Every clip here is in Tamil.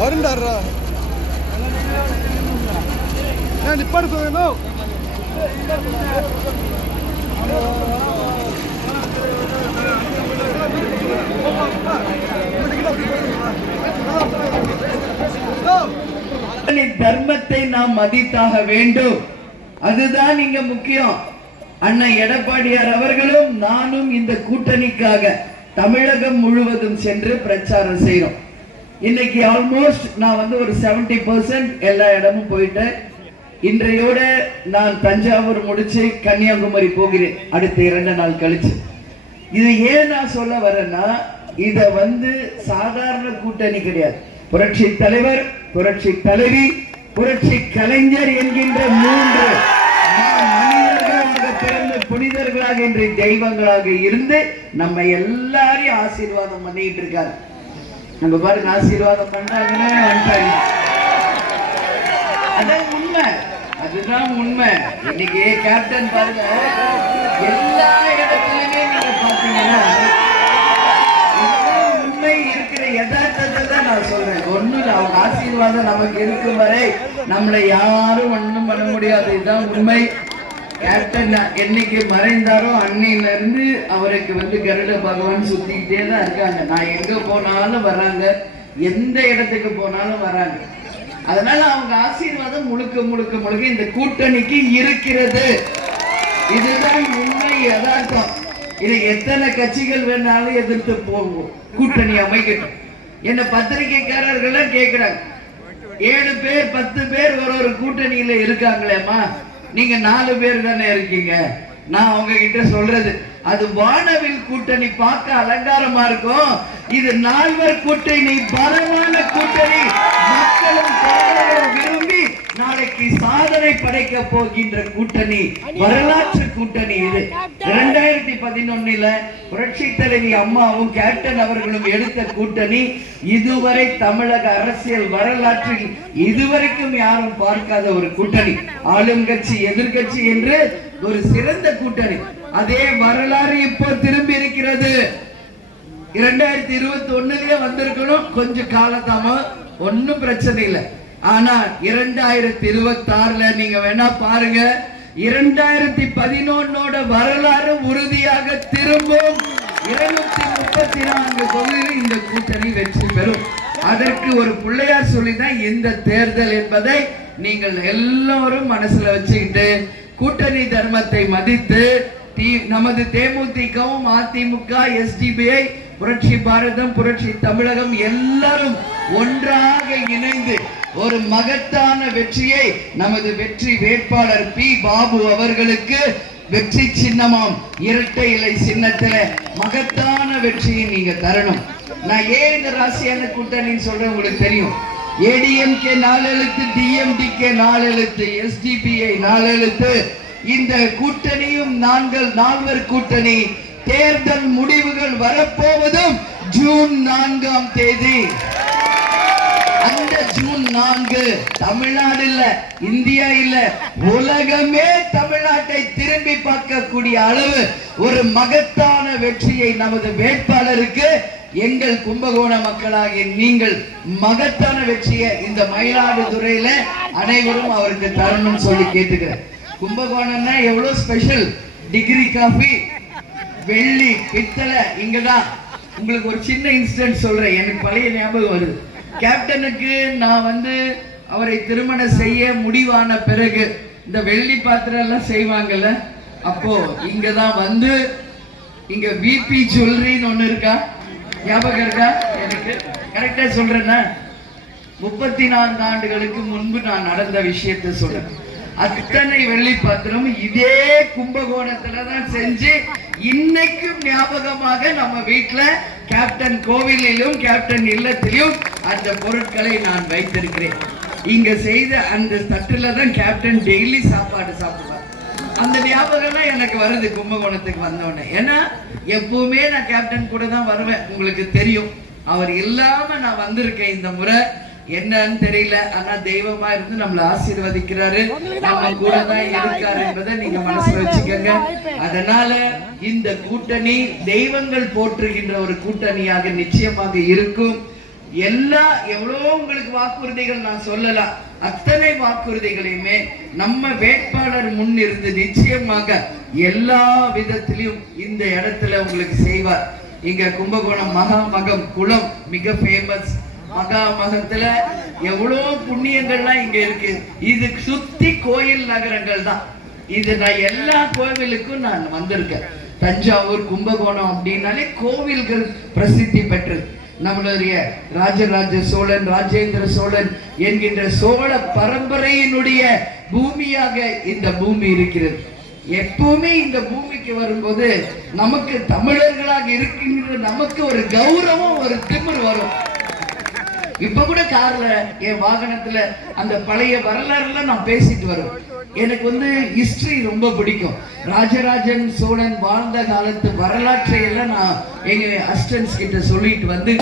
வருண்டாடுறா. ஏன் நிப்பாடு சொல்லணும் தர்மத்தை நாம் மதித்தாக வேண்டும். அதுதான் இங்க முக்கியம். அண்ணன் எடப்பாடியார் அவர்களும் நானும் இந்த கூட்டணிக்காக தமிழகம் முழுவதும் சென்று பிரச்சாரம் செய்யறோம் இன்னைக்கு ஆல்மோஸ்ட் நான் வந்து ஒரு 70% பர்சன்ட் எல்லா இடமும் போயிட்டேன். இன்றையோட நான் தஞ்சாவூர் முடிச்சு கன்னியாகுமரி போகிறேன். அடுத்த இரண்டு நாள் கழிச்சு. இது ஏன் நான் சொல்ல வரேன்னா இத வந்து சாதாரண கூட்டணி கிடையாது. புரட்சி தலைவர் புரட்சி தலைவி புரட்சி கலைஞர் என்கின்ற மூன்று பிறந்த புனிதர்களாக இன்றைய தெய்வங்களாக இருந்து நம்ம எல்லாரையும் ஆசீர்வாதம் பண்ணிட்டு இருக்காரு. நம்ம பாருங்க ஆசீர்வாதம் பண்ணாங்கன்னா வந்துட்டாங்க. அதான் உண்மை. அதுதான் உண்மை. இன்னைக்கு கேப்டன் பாருங்க எல்லா இடத்துலயுமே நீங்க பாத்தீங்கன்னா உண்மை இருக்கிற யதார்த்தத்தை தான் நான் சொல்றேன். ஒண்ணும் இல்ல அவங்க ஆசீர்வாதம் நமக்கு இருக்கும் வரை நம்மளை யாரும் ஒண்ணும் பண்ண முடியாது. இதுதான் உண்மை. கேப்டன் என்னைக்கு மறைந்தாரோ அன்னையில இருந்து அவருக்கு வந்து கருட பகவான் சுத்திக்கிட்டே தான் இருக்காங்க. நான் எங்க போனாலும் வர்றாங்க. எந்த இடத்துக்கு போனாலும் வர்றாங்க. அதனால அவங்க ஆசீர்வாதம் முழுக்க முழுக்க முழுக்க இந்த கூட்டணிக்கு இருக்கிறது. இதுதான் உண்மை யதார்த்தம். இதை எத்தனை கட்சிகள் வேணாலும் எதிர்த்து போகும் கூட்டணி அமைக்கட்டும். என்ன பத்திரிகைக்காரர்கள் கேக்குறாங்க. ஏழு பேர் பத்து பேர் ஒரு ஒரு கூட்டணியில இருக்காங்களேம்மா. நீங்க நாலு பேர் தானே இருக்கீங்க. நான் உங்ககிட்ட சொல்றது அது வானவில் கூட்டணி பார்க்க அலங்காரமா இருக்கும். இது நால்வர் கூட்டணி பலமான கூட்டணி. சாதனை படைக்க போகின்ற கூட்டணி வரலாற்று கூட்டணி இது. இரண்டாயிரத்தி பதினொன்னுல புரட்சி தலைவி அம்மாவும் கேப்டன் அவர்களும் எடுத்த கூட்டணி இதுவரை தமிழக அரசியல் வரலாற்றில் இதுவரைக்கும் யாரும் பார்க்காத ஒரு கூட்டணி. ஆளும் கட்சி எதிர்கட்சி என்று ஒரு சிறந்த கூட்டணி. அதே வரலாறு இப்போ திரும்பி இருக்கிறது. இரண்டாயிரத்தி இருபத்தி ஒண்ணுலயே வந்திருக்கணும். கொஞ்சம் காலதாம ஒன்னும் பிரச்சனை இல்லை. ஆனா இரண்டாயிரத்தி இருபத்தி ஆறுல நீங்க வேணா பாருங்க. இரண்டாயிரத்தி பதினொன்னோட வரலாறு உறுதியாக திரும்பும். இருநூத்தி முப்பத்தி நான்கு தொகுதியில் இந்த கூட்டணி வெற்றி பெறும். அதற்கு ஒரு பிள்ளையார் சொல்லிதான் இந்த தேர்தல் என்பதை நீங்கள் எல்லோரும் மனசுல வச்சுக்கிட்டு கூட்டணி தர்மத்தை மதித்து தி- நமது தேமுதிகவும் அதிமுக எஸ்டிபிஐ புரட்சி பாரதம் புரட்சி தமிழகம் எல்லாரும் ஒன்றாக இணைந்து ஒரு மகத்தான வெற்றியை நமது வெற்றி வேட்பாளர் பி பாபு அவர்களுக்கு வெற்றி சின்னமாம். இரட்டை இலை சின்னத்துல மகத்தான வெற்றியை நீங்க தரணும். நான் ஏன் இந்த ராசியான கூட்டணின்னு சொல்றேன் உங்களுக்கு தெரியும். ஏடிஎம்கே நாலு எழுத்து டிஎம்டிகே நாலு எழுத்து எஸ்டிபிஐ நாலு எழுத்து இந்த கூட்டணியும் நான்கள் நால்வர் கூட்டணி. தேர்தல் முடிவுகள் வரப்போவதும் ஜூன் நான்காம் தேதி. அந்த ஜூன் நான்கு தமிழ்நாடு இல்ல இந்தியா இல்ல உலகமே தமிழ்நாட்டை திரும்பி பார்க்கக்கூடிய அளவு ஒரு மகத்தான வெற்றியை நமது வேட்பாளருக்கு எங்கள் கும்பகோண மக்களாகிய நீங்கள் மகத்தான வெற்றியை இந்த மயிலாடுதுறையில அனைவரும் அவருக்கு தரணும்னு சொல்லி கேட்டுக்கிறேன். கும்பகோணம்னா எவ்வளவு ஸ்பெஷல் டிகிரி காஃபி வெள்ளி பித்தளை இங்கதான். உங்களுக்கு ஒரு சின்ன இன்சிடென்ட் சொல்றேன் எனக்கு பழைய ஞாபகம் வருது. கேப்டனுக்கு நான் வந்து அவரை திருமணம் செய்ய முடிவான பிறகு இந்த வெள்ளி பாத்திரம் எல்லாம் செய்வாங்கல்ல அப்போ இங்கதான் வந்து இங்க விபி ஜுவல்லரின்னு ஒண்ணு இருக்கா? ஞாபகம் இருக்கா? எனக்கு. கரெக்டா சொல்றேன்னா முப்பத்தி நான்கு ஆண்டுகளுக்கு முன்பு நான் நடந்த விஷயத்தை சொல்றேன். அத்தனை வெள்ளி பாத்திரம் இதே கும்பகோணத்துல தான் செஞ்சு இன்னைக்கும் ஞாபகமாக நம்ம வீட்டுல கேப்டன் கோவிலிலும் கேப்டன் இல்லத்திலும் அந்த பொருட்களை நான் வைத்திருக்கிறேன். இங்க செய்த அந்த தட்டுல தான் கேப்டன் டெய்லி சாப்பாடு சாப்பிடுவார். அந்த ஞாபகம் எனக்கு வருது கும்பகோணத்துக்கு வந்தோடனே ஏன்னா எப்பவுமே நான் கேப்டன் கூட தான் வருவேன். உங்களுக்கு தெரியும். அவர் இல்லாம நான் வந்திருக்கேன் இந்த முறை. என்னன்னு தெரியல. ஆனா தெய்வமா இருந்து நம்மள ஆசீர்வதிக்கிறாரு. நம்ம கூட தான் இருக்காரு என்பதை நீங்க மனசுல வச்சுக்கோங்க. அதனால இந்த கூட்டணி தெய்வங்கள் போற்றுகின்ற ஒரு கூட்டணியாக நிச்சயமாக இருக்கும். எல்லா எவ்வளோ உங்களுக்கு வாக்குறுதிகள் நான் சொல்லலாம். அத்தனை வாக்குறுதிகளையுமே நம்ம வேட்பாளர் முன் இருந்து நிச்சயமாக எல்லா விதத்திலும் இந்த இடத்துல உங்களுக்கு செய்வார். இங்க கும்பகோணம் மகாமகம் குளம் மிக ஃபேமஸ் மகாமகத்துல எவ்வளவு புண்ணியங்கள்லாம் இங்க இருக்கு. இது சுத்தி கோயில் நகரங்கள் தான். இது நான் எல்லா கோவிலுக்கும் நான் வந்திருக்கேன். தஞ்சாவூர் கும்பகோணம் அப்படின்னாலே கோவில்கள் பிரசித்தி பெற்றது. நம்மளுடைய ராஜராஜ சோழன் ராஜேந்திர சோழன் என்கின்ற சோழ பரம்பரையினுடைய பூமியாக இந்த பூமி இருக்கிறது. எப்பவுமே இந்த பூமிக்கு வரும்போது நமக்கு தமிழர்களாக இருக்கின்ற நமக்கு ஒரு கௌரவம் ஒரு திமிர் வரும். இப்ப கூட கார்ல என் வாகனத்துல அந்த பழைய வரலாறுல நான் பேசிட்டு வருவேன் எனக்கு வந்து ஹிஸ்டரி ரொம்ப பிடிக்கும். ராஜராஜன் சோழன் வாழ்ந்த காலத்து வரலாற்றை எல்லாம் நான் எங்க அசிஸ்டன்ஸ் கிட்ட சொல்லிட்டு வந்து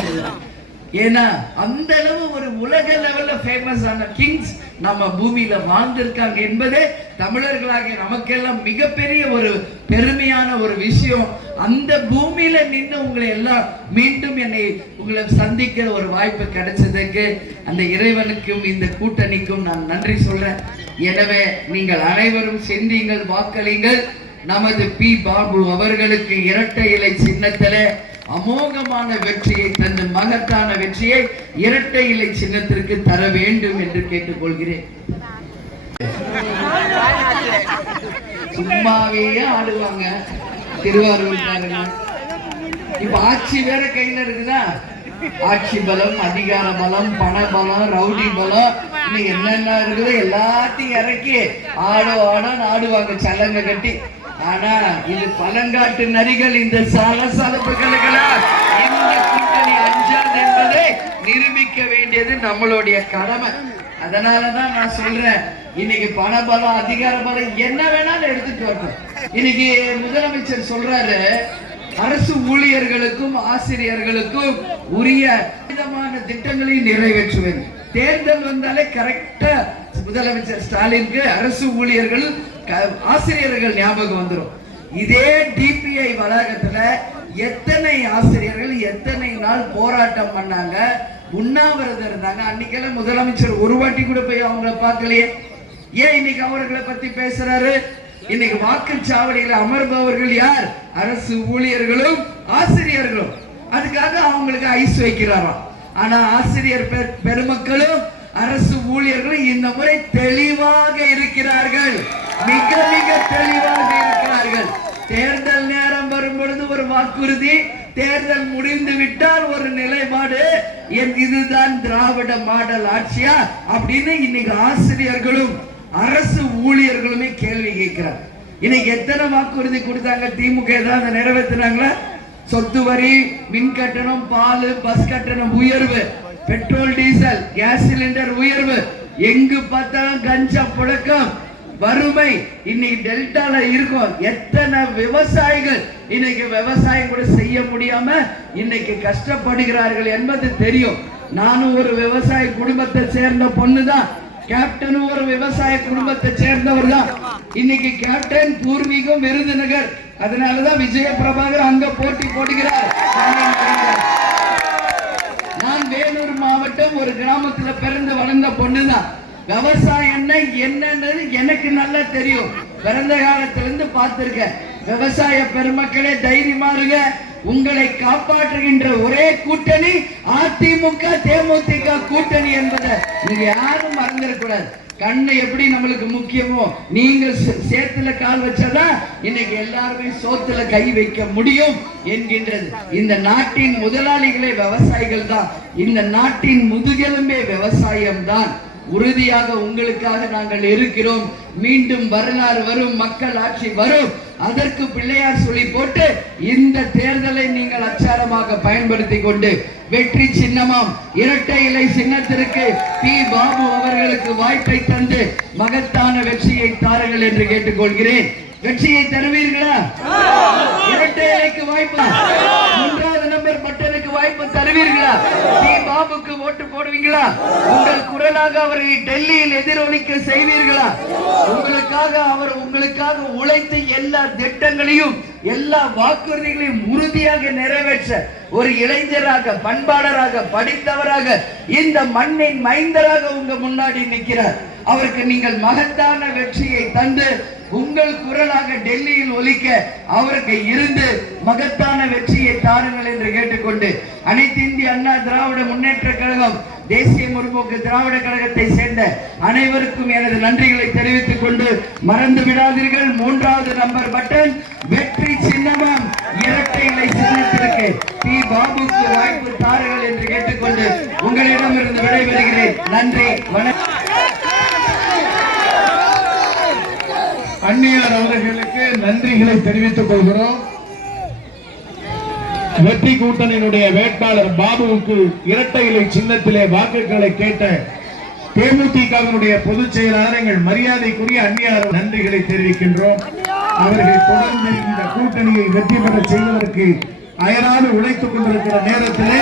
ஏன்னா அந்த அளவு ஒரு உலக லெவல்ல ஃபேமஸ் ஆன கிங்ஸ் நம்ம பூமியில வாழ்ந்திருக்காங்க என்பதே தமிழர்களாக நமக்கெல்லாம் மிகப்பெரிய ஒரு பெருமையான ஒரு விஷயம். அந்த பூமியில நின்று உங்களை எல்லாம் மீண்டும் என்னை உங்களை சந்திக்க ஒரு வாய்ப்பு கிடைச்சதுக்கு அந்த இறைவனுக்கும் இந்த கூட்டணிக்கும் நான் நன்றி சொல்றேன். எனவே நீங்கள் அனைவரும் சென்றீங்கள் வாக்களிங்கள். நமது பி. பாபு அவர்களுக்கு இரட்டை இலை சின்னத்துல அமோகமான வெற்றியை தந்து மகத்தான வெற்றியை இரட்டை இலை சின்னத்திற்கு தர வேண்டும் என்று கேட்டுக்கொள்கிறேன். சும்மாவே ஆடுவாங்க. திருவாரூர்காரங்க. இப்ப ஆட்சி வேற கையில இருக்குதா? ஆட்சி பலம் அதிகார பலம் பண பலம் ரவுடி பலம் இன்னும் என்னென்ன இருக்குதோ? எல்லாத்தையும் இறக்கி ஆடோ ஆடோ ஆடுவாங்க சலங்க கட்டி. ஆனா இது பழங்காட்டு நரிகள் இந்த சலசலப்புகளுக்கெல்லாம் இந்த கூட்டணி அஞ்சாது என்பதை நிரூபிக்க வேண்டியது நம்மளுடைய கடமை. அதனாலதான் நான் சொல்றேன் இன்னைக்கு பண பலம் அதிகார பலம் என்ன வேணாலும் எடுத்துட்டு வரட்டும். இன்னைக்கு முதலமைச்சர் சொல்றாரு அரசு ஊழியர்களுக்கும் ஆசிரியர்களுக்கும் உரிய விதமான திட்டங்களை நிறைவேற்றுவேன். தேர்தல் வந்தாலே கரெக்டா முதலமைச்சர் ஸ்டாலினுக்கு அரசு ஊழியர்கள் ஆசிரியர்கள் ஞாபகம் வந்துரும். இதே டிபிஐ வளாகத்துல எத்தனை ஆசிரியர்கள் எத்தனை நாள் போராட்டம் பண்ணாங்க? உண்ணாவிரதம் இருந்தாங்க அன்னைக்கெல்லாம் முதலமைச்சர் ஒரு வாட்டி கூட போய் அவங்கள பார்க்கலையே. ஏன் இன்னைக்கு அவர்களை பத்தி பேசுறாரு? இன்னைக்கு வாக்குச்சாவடியில அமர்பவர்கள் யார்? அரசு ஊழியர்களும் ஆசிரியர்களும். அதுக்காக அவங்களுக்கு ஐஸ் வைக்கிறாராம். ஆனா ஆசிரியர் பெருமக்களும் அரசு ஊழியர்களும் இந்த முறை தெளிவாக இருக்கிறார்கள். மிக மிக தெளிவாக இருக்கிறார்கள். தேர்தல் நேரம் வரும் பொழுது ஒரு வாக்குறுதி தேர்தல் முடிந்து விட்டால் ஒரு நிலைப்பாடு என் இதுதான் திராவிட மாடல் ஆட்சியா? அப்படின்னு இன்னைக்கு ஆசிரியர்களும் அரசு ஊழியர்களுமே கேள்வி கேட்கிறார். இன்னைக்கு எத்தனை வாக்குறுதி கொடுத்தாங்க? திமுக ஏதாவது நிறைவேற்றினாங்களா சொத்து வரி மின் கட்டணம் பால் பஸ் கட்டணம் உயர்வு பெட்ரோல் டீசல் கேஸ் சிலிண்டர் உயர்வு. எங்கு பார்த்தாலும் கஞ்சா புழக்கம் வறுமை. இன்னைக்கு டெல்டால இருக்கும். எத்தனை விவசாயிகள் இன்னைக்கு விவசாயம் கூட செய்ய முடியாம இன்னைக்கு கஷ்டப்படுகிறார்கள் என்பது தெரியும். நானும் ஒரு விவசாய குடும்பத்தை சேர்ந்த பொண்ணுதான். கேப்டன் ஒரு விவசாய குடும்பத்தை சேர்ந்தவர் தான் இன்னைக்கு கேப்டன் பூர்வீகம் விருதுநகர். அதனாலதான் விஜய பிரபாகர் அங்க போட்டி போடுகிறார். நான் வேலூர் மாவட்டம் ஒரு கிராமத்துல பிறந்து வளர்ந்த பொண்ணுதான். விவசாயம்னா என்னன்றது எனக்கு நல்லா தெரியும். பிறந்த காலத்துல இருந்து பார்த்திருக்கேன். விவசாய பெருமக்களே தைரியமா இருங்க. உங்களை காப்பாற்றுகின்ற ஒரே கூட்டணி அதிமுக தேமுதிக கூட்டணி என்பதை நீங்க யாரும் மறந்துடக்கூடாது. கண்ணு எப்படி நம்மளுக்கு முக்கியமோ நீங்க சே- சேத்துல கால் வச்சாதான் இன்னைக்கு எல்லாருமே சோத்துல கை வைக்க முடியும் என்கின்றது. இந்த நாட்டின் முதலாளிகளே விவசாயிகள் தான். இந்த நாட்டின் முதுகெலும்பே விவசாயம் தான் உறுதியாக உங்களுக்காக நாங்கள் இருக்கிறோம். மீண்டும் வரலாறு வரும் மக்கள் ஆட்சி வரும். அதற்கு பிள்ளையார் சொல்லி போட்டு இந்த தேர்தலை நீங்கள் அச்சாரமாக பயன்படுத்தி கொண்டு வெற்றி சின்னமாம். இரட்டை இலை சின்னத்திற்கு பி. பாபு அவர்களுக்கு வாய்ப்பை தந்து மகத்தான வெற்றியை தாருங்கள் என்று கேட்டுக்கொள்கிறேன். வெற்றியை தருவீர்களா? இரட்டை இலைக்கு வாய்ப்பு? வாய்ப்பு டி பாபுக்கு ஓட்டு போடுவீங்களா? உங்கள் குரலாக அவரை டெல்லியில் எதிரொலிக்க செய்வீர்களா? உங்களுக்காக அவர் உங்களுக்காக உழைத்து எல்லா திட்டங்களையும் எல்லா வாக்குறுதிகளையும் உறுதியாக நிறைவேற்ற ஒரு இளைஞராக பண்பாளராக படித்தவராக இந்த மண்ணின் மைந்தராக உங்க முன்னாடி நிற்கிறார். அவருக்கு நீங்கள் மகத்தான வெற்றியை தந்து உங்கள் குரலாக டெல்லியில் ஒலிக்க அவருக்கு இருந்து மகத்தான வெற்றியை தாருங்கள் என்று கேட்டுக்கொண்டு அனைத்து இந்திய அண்ணா திராவிட முன்னேற்ற கழகம் தேசிய முற்போக்கு திராவிட கழகத்தை சேர்ந்த அனைவருக்கும் எனது நன்றிகளை தெரிவித்துக் கொண்டு மறந்து விடாதீர்கள் மூன்றாவது நம்பர் பட்டன் வெற்றி சின்னமும் இரட்டை இலை சின்னத்திற்கு பி பாபுக்கு வாய்ப்பு தாருங்கள் என்று கேட்டுக்கொண்டு உங்களிடமிருந்து விடைபெறுகிறேன் நன்றி வணக்கம். அன்னியார் அவர்களுக்கு நன்றிகளை தெரிவித்துக் கொள்கிறோம். வெற்றி கூட்டணியினுடைய வேட்பாளர் பாபுவுக்கு இரட்டை இலை சின்னத்திலே வாக்குகளை கேட்ட தேமுதிகவினுடைய பொதுச் செயலாளர் எங்கள் மரியாதைக்குரிய அந்நியார் நன்றிகளை தெரிவிக்கின்றோம். அவர்கள் தொடர்ந்து இந்த கூட்டணியை வெற்றி பெற செய்வதற்கு அயராது உழைத்துக் கொண்டிருக்கிற நேரத்திலே